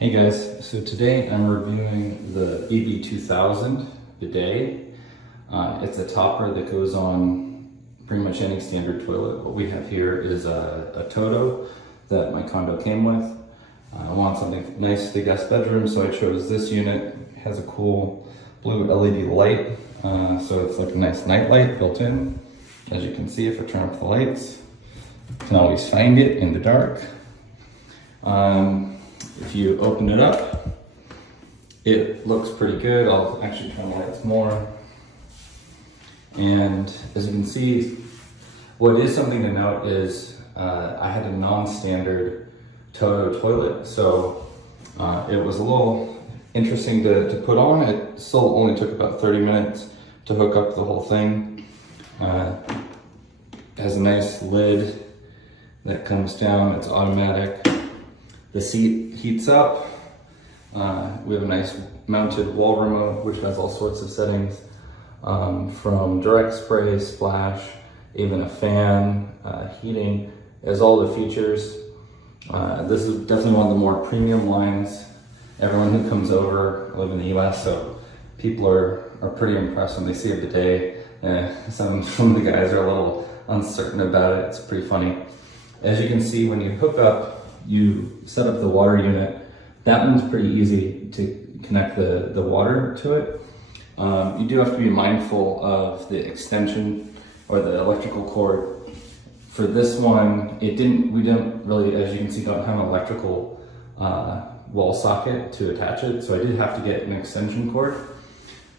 Hey guys, so today I'm reviewing the BB-2000 bidet. It's a topper that goes on pretty much any standard toilet. What we have here is a Toto that my condo came with. I want something nice for the guest bedroom, so I chose this unit. It has a cool blue LED light, so it's like a nice night light built in. As you can see, if I turn up the lights, you can always find it in the dark. If you open it up, it looks pretty good. I'll actually turn the lights more. And as you can see, what is something to note is I had a non-standard Toto toilet, so it was a little interesting to put on. It still only took about 30 minutes to hook up the whole thing. It has a nice lid that comes down, it's automatic. The seat heats up. We have a nice mounted wall remote, which has all sorts of settings, from direct spray, splash, even a fan, heating. It has all the features. This is definitely one of the more premium lines. Everyone who comes over, I live in the US, so people are pretty impressed when they see a bidet. Some of the guys are a little uncertain about it. It's pretty funny. As you can see, when you hook up, you set up the water unit. That one's pretty easy to connect the water to it. You do have to be mindful of the extension or the electrical cord. For this one, we didn't really, as you can see, don't have an electrical wall socket to attach it, so I did have to get an extension cord.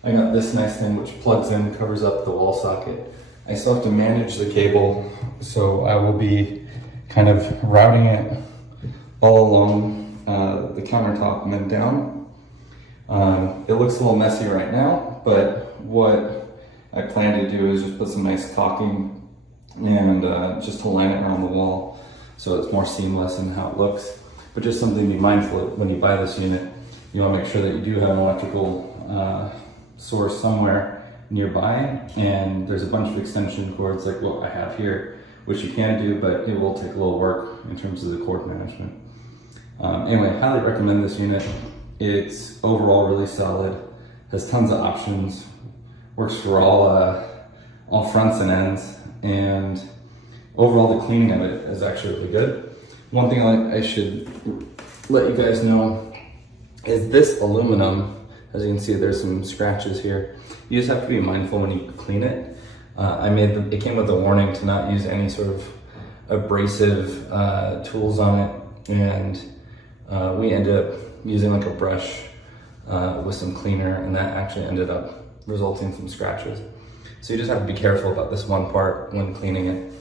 I got this nice thing which plugs in, covers up the wall socket. I still have to manage the cable, so I will be kind of routing it all along the countertop and then down. It looks a little messy right now, but what I plan to do is just put some nice caulking and just to line it around the wall so it's more seamless in how it looks. But just something to be mindful of when you buy this unit. You want to make sure that you do have an electrical source somewhere nearby, and there's a bunch of extension cords like what I have here, which you can do, but it will take a little work in terms of the cord management. Anyway, I highly recommend this unit. It's overall really solid, has tons of options, works for all fronts and ends, and overall the cleaning of it is actually really good. One thing I should let you guys know is this aluminum. As you can see, there's some scratches here. You just have to be mindful when you clean it. It came with a warning to not use any sort of abrasive tools on it, and we ended up using like a brush with some cleaner, and that actually ended up resulting in some scratches. So you just have to be careful about this one part when cleaning it.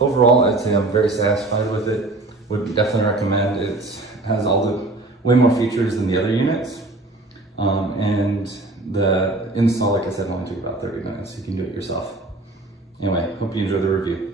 Overall, I'd say I'm very satisfied with it. Would definitely recommend. It has way more features than the other units. And the install, like I said, only took about 30 minutes. You can do it yourself. Anyway, hope you enjoy the review.